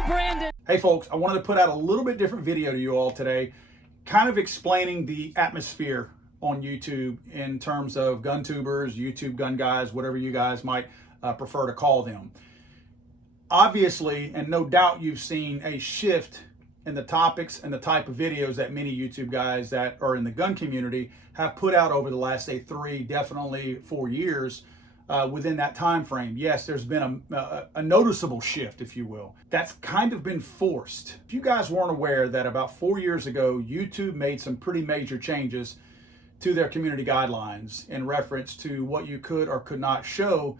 go, Brandon. Hey folks, I wanted to put out a little bit different video to you all today, kind of explaining the atmosphere on YouTube in terms of gun tubers, YouTube gun guys, whatever you guys might prefer to call them. Obviously, and no doubt you've seen a shift in the topics and the type of videos that many YouTube guys that are in the gun community have put out over the last, say, 3, definitely 4 years. Within that time frame, yes, there's been a noticeable shift, if you will. That's kind of been forced. If you guys weren't aware that about 4 years ago, YouTube made some pretty major changes to their community guidelines in reference to what you could or could not show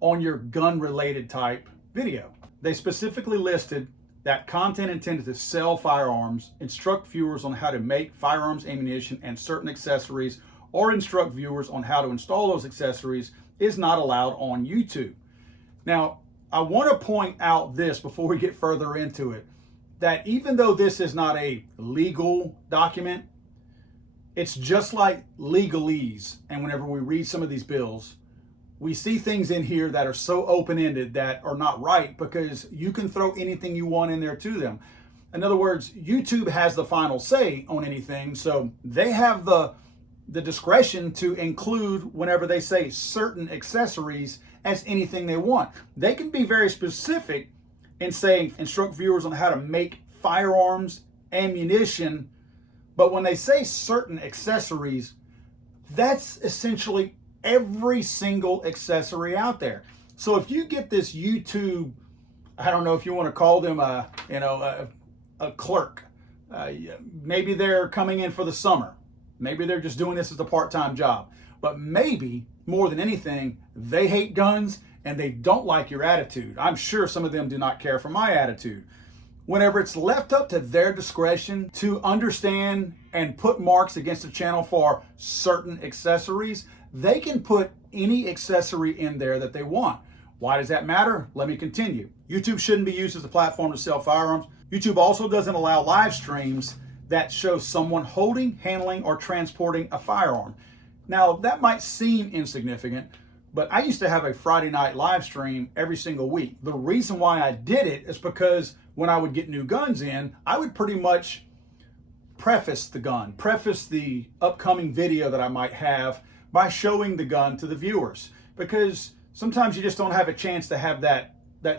on your gun-related type video. They specifically listed that content intended to sell firearms, instruct viewers on how to make firearms, ammunition, and certain accessories, or instruct viewers on how to install those accessories is not allowed on YouTube. Now, I want to point out this before we get further into it, that even though this is not a legal document, it's just like legalese. And whenever we read some of these bills, we see things in here that are so open-ended that are not right, because you can throw anything you want in there to them. In other words, YouTube has the final say on anything, so they have the discretion to include, whenever they say certain accessories, as anything they want. They can be very specific in saying instruct viewers on how to make firearms, ammunition, but when they say certain accessories, that's essentially every single accessory out there. So if you get this YouTube, I don't know if you want to call them a clerk, maybe they're coming in for the summer. Maybe they're just doing this as a part-time job. But maybe, more than anything, they hate guns and they don't like your attitude. I'm sure some of them do not care for my attitude. Whenever it's left up to their discretion to understand and put marks against the channel for certain accessories, they can put any accessory in there that they want. Why does that matter? Let me continue. YouTube shouldn't be used as a platform to sell firearms. YouTube also doesn't allow live streams that shows someone holding, handling, or transporting a firearm. Now, that might seem insignificant, but I used to have a Friday night live stream every single week. The reason why I did it is because when I would get new guns in, I would pretty much preface the upcoming video that I might have by showing the gun to the viewers. Because sometimes you just don't have a chance to have that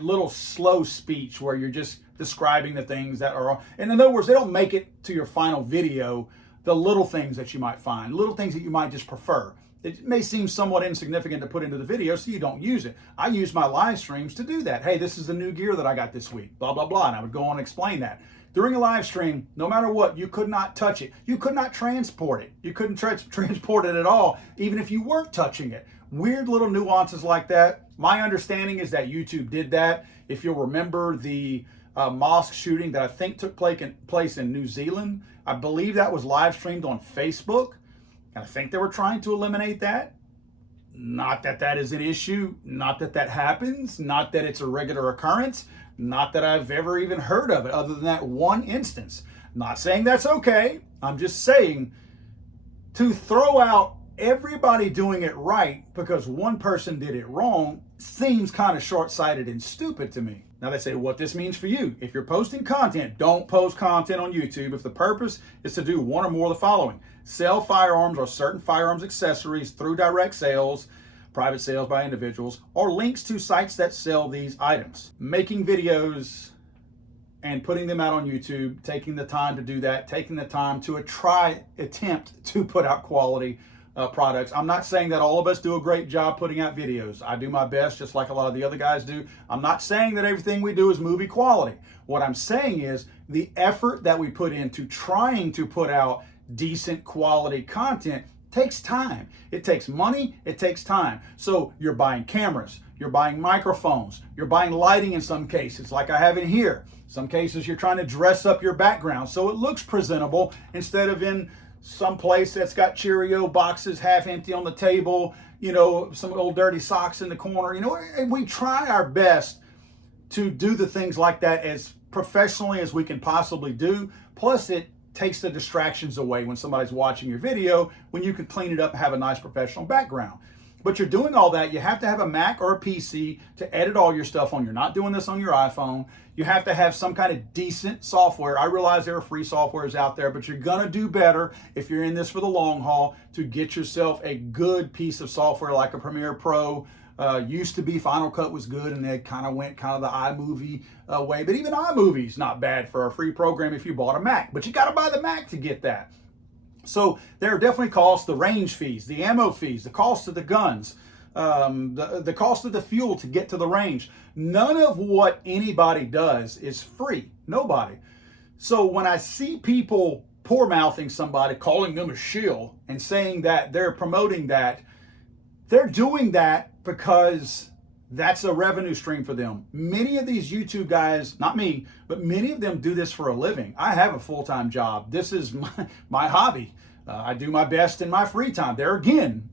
little slow speech where you're just describing the things that are, and in other words, they don't make it to your final video, the little things that you might find, little things that you might just prefer. It may seem somewhat insignificant to put into the video, so you don't use it. I use my live streams to do that. Hey, this is the new gear that I got this week, blah, blah, blah, and I would go on and explain that. During a live stream, no matter what, you could not touch it. You could not transport it. You couldn't transport it at all, even if you weren't touching it. Weird little nuances like that. My understanding is that YouTube did that. If you'll remember the mosque shooting that I think took place in New Zealand, I believe that was live streamed on Facebook, and I think they were trying to eliminate that. Not that that is an issue, not that that happens, not that it's a regular occurrence, not that I've ever even heard of it other than that one instance. Not saying that's okay. I'm just saying, to throw out everybody doing it right because one person did it wrong seems kind of short-sighted and stupid to me. Now they say what this means for you. If you're posting content, don't post content on YouTube if the purpose is to do one or more of the following: sell firearms or certain firearms accessories through direct sales, private sales by individuals, or links to sites that sell these items. Making videos and putting them out on YouTube, taking the time to do that, taking the time to attempt to put out quality products. I'm not saying that all of us do a great job putting out videos. I do my best, just like a lot of the other guys do. I'm not saying that everything we do is movie quality. What I'm saying is the effort that we put into trying to put out decent quality content takes time. It takes money, it takes time. So you're buying cameras, you're buying microphones, you're buying lighting in some cases, like I have in here. Some cases you're trying to dress up your background so it looks presentable instead of in some place that's got Cheerio boxes half empty on the table, you know, some old dirty socks in the corner. You know, we try our best to do the things like that as professionally as we can possibly do. Plus, it takes the distractions away when somebody's watching your video, when you can clean it up and have a nice professional background. but you're doing all that, you have to have a Mac or a PC to edit all your stuff on. You're not doing this on your iPhone. You have to have some kind of decent software. I realize there are free softwares out there, but you're gonna do better if you're in this for the long haul to get yourself a good piece of software like a Premiere Pro. Used to be Final Cut was good, and they kind of went the iMovie way. But even iMovie's not bad for a free program if you bought a Mac. But you got to buy the Mac to get that. So there are definitely costs: the range fees, the ammo fees, the cost of the guns, the cost of the fuel to get to the range. None of what anybody does is free. Nobody. So when I see people poor mouthing somebody, calling them a shill, and saying that they're promoting that, they're doing that because that's a revenue stream for them. Many of these YouTube guys, not me, but many of them do this for a living. I have a full-time job. This is my hobby. I do my best in my free time. There again,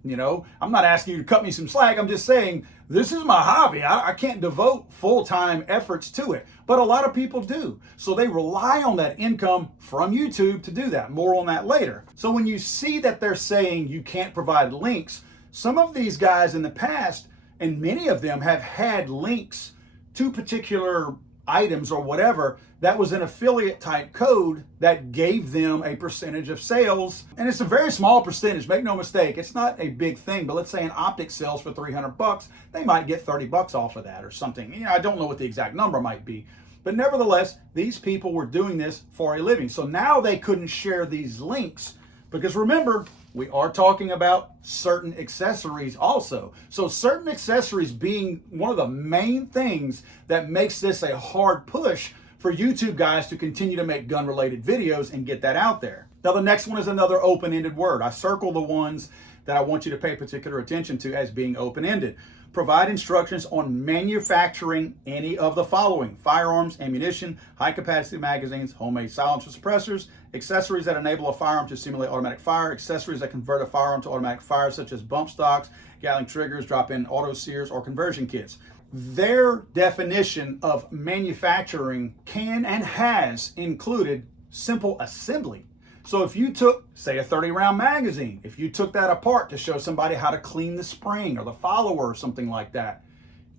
I'm not asking you to cut me some slack. I'm just saying this is my hobby. I can't devote full-time efforts to it, but a lot of people do. So they rely on that income from YouTube to do that. More on that later. So when you see that they're saying you can't provide links, some of these guys in the past, and many of them have had links to particular items or whatever that was an affiliate type code that gave them a percentage of sales. And it's a very small percentage, make no mistake. It's not a big thing, but let's say an optic sells for $300, they might get $30 off of that or something. I don't know what the exact number might be. But nevertheless, these people were doing this for a living. So now they couldn't share these links because remember, we are talking about certain accessories also. So certain accessories being one of the main things that makes this a hard push for YouTube guys to continue to make gun-related videos and get that out there. Now the next one is another open-ended word. I circle the ones that I want you to pay particular attention to as being open-ended. Provide instructions on manufacturing any of the following: firearms, ammunition, high-capacity magazines, homemade silencer suppressors, accessories that enable a firearm to simulate automatic fire, accessories that convert a firearm to automatic fire, such as bump stocks, Gatling triggers, drop-in auto sears, or conversion kits. Their definition of manufacturing can and has included simple assembly. So if you took, say, a 30-round magazine, if you took that apart to show somebody how to clean the spring or the follower or something like that,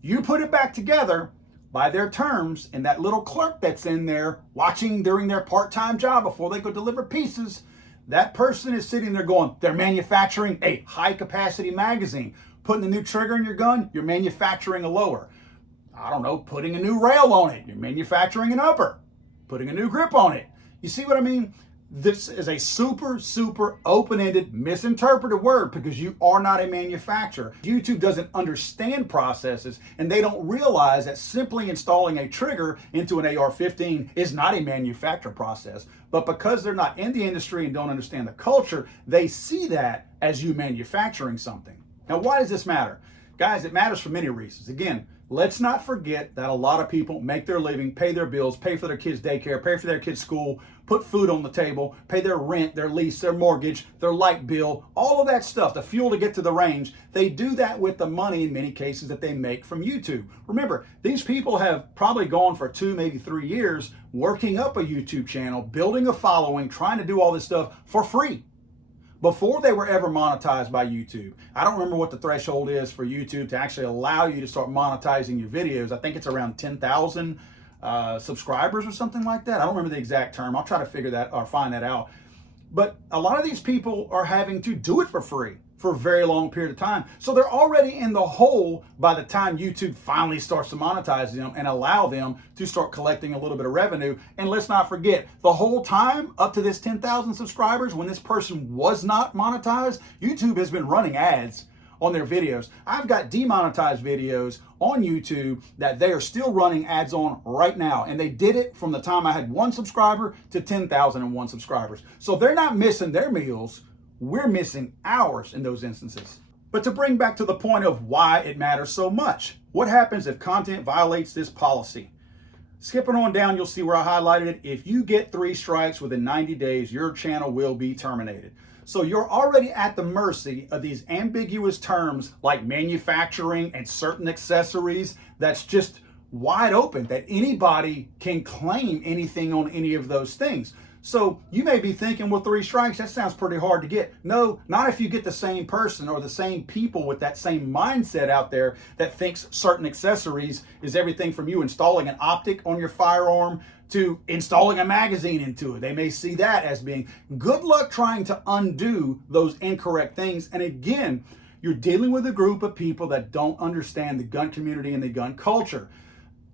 you put it back together by their terms, and that little clerk that's in there watching during their part-time job before they go deliver pieces, that person is sitting there going, they're manufacturing a high-capacity magazine. Putting a new trigger in your gun, you're manufacturing a lower. I don't know, putting a new rail on it, you're manufacturing an upper. Putting a new grip on it. You see what I mean? This is a super, super open-ended, misinterpreted word because you are not a manufacturer. YouTube doesn't understand processes, and they don't realize that simply installing a trigger into an AR-15 is not a manufacture process. But because they're not in the industry and don't understand the culture, they see that as you manufacturing something. Now, why does this matter? Guys, it matters for many reasons. Again, let's not forget that a lot of people make their living, pay their bills, pay for their kids' daycare, pay for their kids' school, put food on the table, pay their rent, their lease, their mortgage, their light bill, all of that stuff, the fuel to get to the range. They do that with the money, in many cases, that they make from YouTube. Remember, these people have probably gone for 2, maybe 3 years working up a YouTube channel, building a following, trying to do all this stuff for free before they were ever monetized by YouTube. I don't remember what the threshold is for YouTube to actually allow you to start monetizing your videos. I think it's around 10,000 subscribers or something like that. I don't remember the exact term. I'll try to figure that or find that out. But a lot of these people are having to do it for free for a very long period of time. So they're already in the hole by the time YouTube finally starts to monetize them and allow them to start collecting a little bit of revenue. And let's not forget, the whole time up to this 10,000 subscribers, when this person was not monetized, YouTube has been running ads on their videos. I've got demonetized videos on YouTube that they are still running ads on right now. And they did it from the time I had 1 subscriber to 10,001 subscribers. So they're not missing their meals. We're missing ours in those instances. But to bring back to the point of why it matters so much, what happens if content violates this policy? Skipping on down, you'll see where I highlighted it. If you get 3 strikes within 90 days, your channel will be terminated. So you're already at the mercy of these ambiguous terms like manufacturing and certain accessories that's just wide open, that anybody can claim anything on any of those things. So you may be thinking, well, 3 strikes, that sounds pretty hard to get. No, not if you get the same person or the same people with that same mindset out there that thinks certain accessories is everything from you installing an optic on your firearm to installing a magazine into it. They may see that as being good luck trying to undo those incorrect things. And again, you're dealing with a group of people that don't understand the gun community and the gun culture.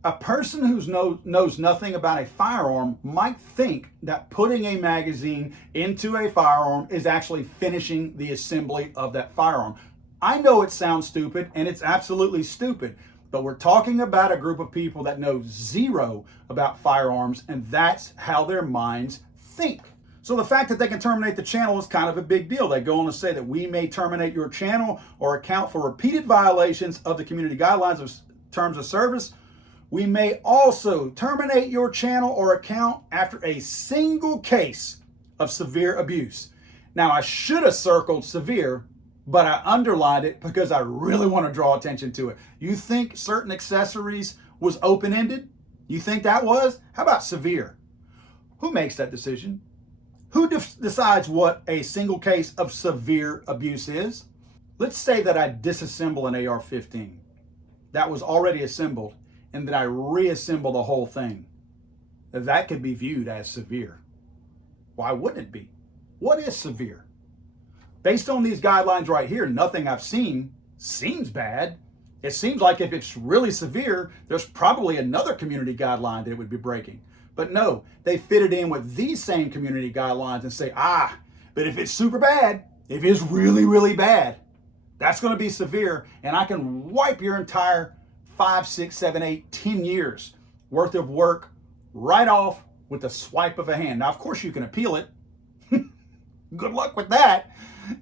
A person who knows nothing about a firearm might think that putting a magazine into a firearm is actually finishing the assembly of that firearm. I know it sounds stupid, and it's absolutely stupid, but we're talking about a group of people that know zero about firearms, and that's how their minds think. So the fact that they can terminate the channel is kind of a big deal. They go on to say that we may terminate your channel or account for repeated violations of the community guidelines of terms of service. We may also terminate your channel or account after a single case of severe abuse. Now, I should have circled severe, but I underlined it because I really want to draw attention to it. You think certain accessories was open-ended? You think that was? How about severe? Who makes that decision? Who decides what a single case of severe abuse is? Let's say that I disassemble an AR-15 that was already assembled, and that I reassemble the whole thing. That could be viewed as severe. Why wouldn't it be? What is severe? Based on these guidelines right here, nothing I've seen seems bad. It seems like if it's really severe, there's probably another community guideline that it would be breaking. But no, they fit it in with these same community guidelines and say, but if it's super bad, if it's really, really bad, that's gonna be severe, and I can wipe your entire 5, 6, 7, 8, 10 years worth of work right off with a swipe of a hand. Now, of course, you can appeal it. Good luck with that.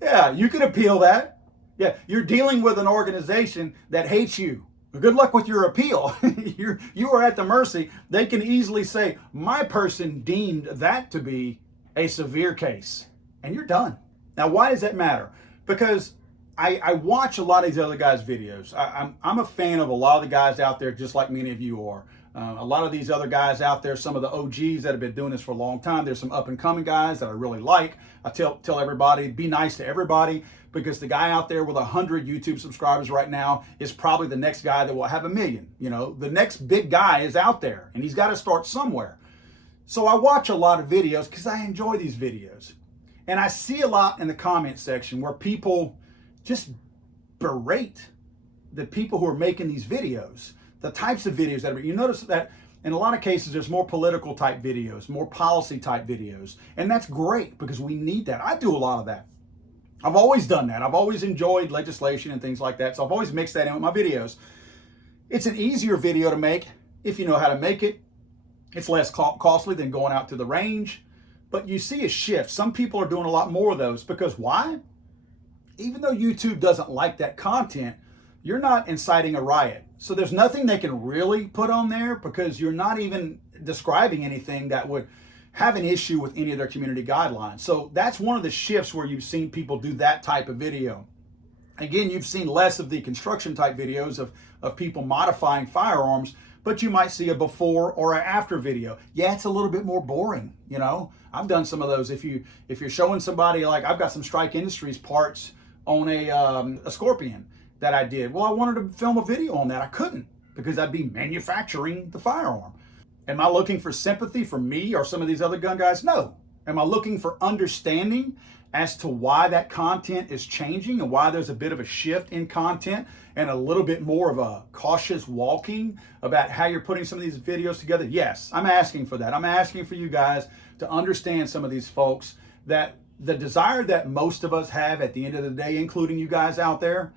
Yeah, you can appeal that. Yeah, you're dealing with an organization that hates you. Good luck with your appeal. You are at the mercy. They can easily say, my person deemed that to be a severe case, and you're done. Now, why does that matter? Because I watch a lot of these other guys' videos. I'm a fan of a lot of the guys out there, just like many of you are. A lot of these other guys out there, some of the OGs that have been doing this for a long time. There's some up and coming guys that I really like. I tell everybody, be nice to everybody, because the guy out there with 100 YouTube subscribers right now is probably the next guy that will have 1 million. You know, the next big guy is out there, and he's got to start somewhere. So I watch a lot of videos because I enjoy these videos. And I see a lot in the comment section where people just berate the people who are making these videos, the types of videos that are, you notice that in a lot of cases, there's more political type videos, more policy type videos. And that's great because we need that. I do a lot of that. I've always done that. I've always enjoyed legislation and things like that. So I've always mixed that in with my videos. It's an easier video to make if you know how to make it. It's less costly than going out to the range. But you see a shift. Some people are doing a lot more of those because why? Even though YouTube doesn't like that content, you're not inciting a riot. So there's nothing they can really put on there because you're not even describing anything that would have an issue with any of their community guidelines. So that's one of the shifts where you've seen people do that type of video. Again, you've seen less of the construction type videos of people modifying firearms, but you might see a before or an after video. Yeah, it's a little bit more boring, you know. I've done some of those. If you're showing somebody, like I've got some Strike Industries parts on a Scorpion that I did. Well, I wanted to film a video on that. I couldn't because I'd be manufacturing the firearm. Am I looking for sympathy from me or some of these other gun guys? No. Am I looking for understanding as to why that content is changing and why there's a bit of a shift in content and a little bit more of a cautious walking about how you're putting some of these videos together? Yes, I'm asking for that. I'm asking for you guys to understand some of these folks, that the desire that most of us have at the end of the day, including you guys out there,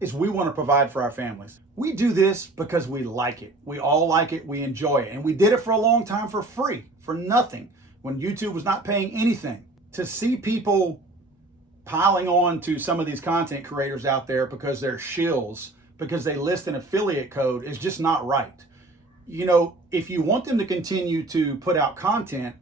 is we want to provide for our families. We do this because we like it. We all like it. We enjoy it. And we did it for a long time for free, for nothing, when YouTube was not paying anything. To see people piling on to some of these content creators out there because they're shills, because they list an affiliate code, is just not right. You know, if you want them to continue to put out content,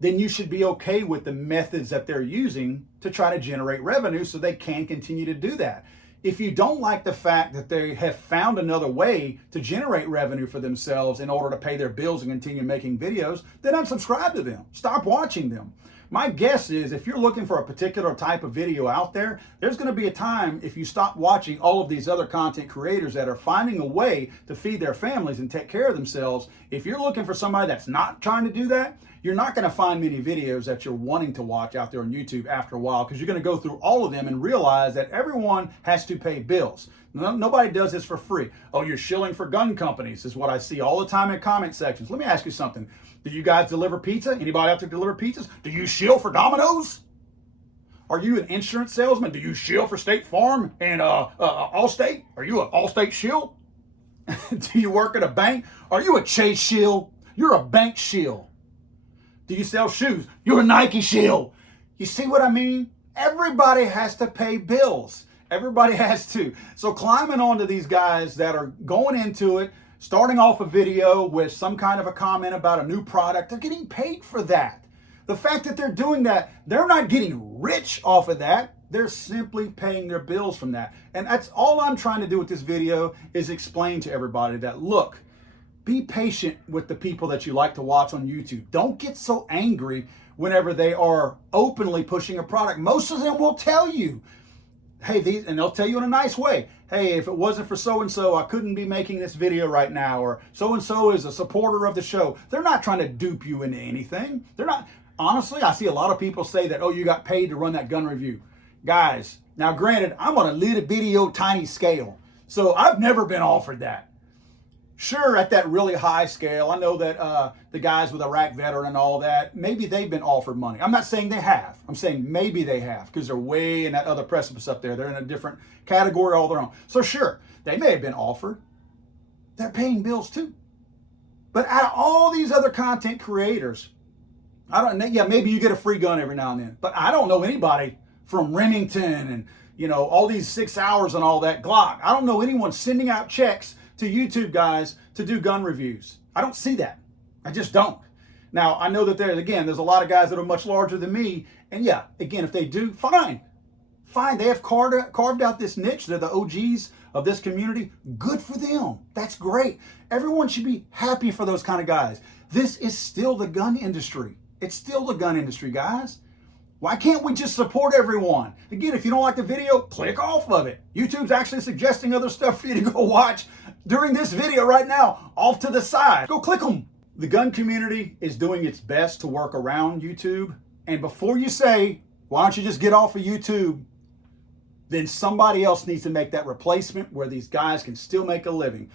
then you should be okay with the methods that they're using to try to generate revenue so they can continue to do that. If you don't like the fact that they have found another way to generate revenue for themselves in order to pay their bills and continue making videos, then unsubscribe to them. Stop watching them. My guess is if you're looking for a particular type of video out there, there's going to be a time if you stop watching all of these other content creators that are finding a way to feed their families and take care of themselves. If you're looking for somebody that's not trying to do that, you're not going to find many videos that you're wanting to watch out there on YouTube after a while, because you're going to go through all of them and realize that everyone has to pay bills. Nobody does this for free. Oh, you're shilling for gun companies is what I see all the time in comment sections. Let me ask you something. Do you guys deliver pizza? Anybody out there deliver pizzas? Do you shill for Domino's? Are you an insurance salesman? Do you shill for State Farm and Allstate? Are you an Allstate shill? Do you work at a bank? Are you a Chase shill? You're a bank shill. Do you sell shoes? You're a Nike shill. You see what I mean? Everybody has to pay bills. Everybody has to. So climbing onto these guys that are going into it, starting off a video with some kind of a comment about a new product, they're getting paid for that. The fact that they're doing that, they're not getting rich off of that. They're simply paying their bills from that. And that's all I'm trying to do with this video, is explain to everybody that, look, be patient with the people that you like to watch on YouTube. Don't get so angry whenever they are openly pushing a product. Most of them will tell you, hey, and they'll tell you in a nice way, hey, if it wasn't for so-and-so, I couldn't be making this video right now, or so-and-so is a supporter of the show. They're not trying to dupe you into anything. They're not. Honestly, I see a lot of people say that, oh, you got paid to run that gun review. Guys, now granted, I'm on a little video tiny scale, so I've never been offered that. Sure, at that really high scale, I know that the guys with Iraq veteran and all that, maybe they've been offered money. I'm not saying they have. I'm saying maybe they have, because they're way in that other precipice up there. They're in a different category all their own. So sure, they may have been offered. They're paying bills too. But out of all these other content creators, maybe you get a free gun every now and then, but I don't know anybody from Remington and, all these 6 hours and all that, Glock. I don't know anyone sending out checks to YouTube guys to do gun reviews. I don't see that. I just don't. Now, I know that there's a lot of guys that are much larger than me. And yeah, again, if they do, fine. They have carved out this niche. They're the OGs of this community. Good for them. That's great. Everyone should be happy for those kind of guys. This is still the gun industry. It's still the gun industry, guys. Why can't we just support everyone? Again, if you don't like the video, click off of it. YouTube's actually suggesting other stuff for you to go watch during this video right now, off to the side. Go click them. The gun community is doing its best to work around YouTube. And before you say, why don't you just get off of YouTube, then somebody else needs to make that replacement where these guys can still make a living.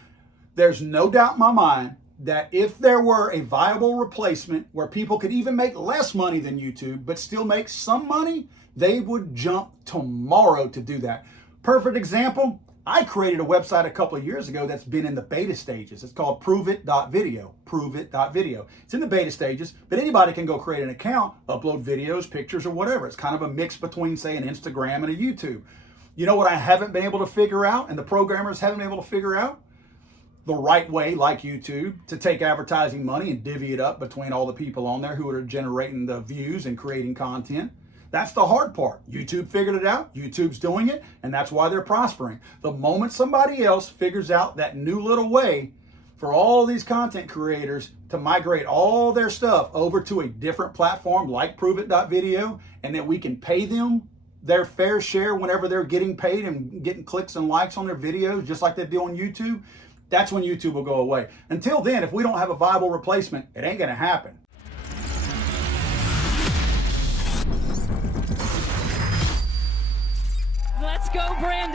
There's no doubt in my mind that if there were a viable replacement where people could even make less money than YouTube, but still make some money, they would jump tomorrow to do that. Perfect example, I created a website a couple of years ago that's been in the beta stages. It's called ProveIt.video, ProveIt.video. It's in the beta stages, but anybody can go create an account, upload videos, pictures, or whatever. It's kind of a mix between, say, an Instagram and a YouTube. You know what I haven't been able to figure out, and the programmers haven't been able to figure out? The right way, like YouTube, to take advertising money and divvy it up between all the people on there who are generating the views and creating content. That's the hard part. YouTube figured it out, YouTube's doing it, and that's why they're prospering. The moment somebody else figures out that new little way for all these content creators to migrate all their stuff over to a different platform like ProveIt.video, and that we can pay them their fair share whenever they're getting paid and getting clicks and likes on their videos, just like they do on YouTube, that's when YouTube will go away. Until then, if we don't have a viable replacement, it ain't gonna happen. Let's go, Brandon.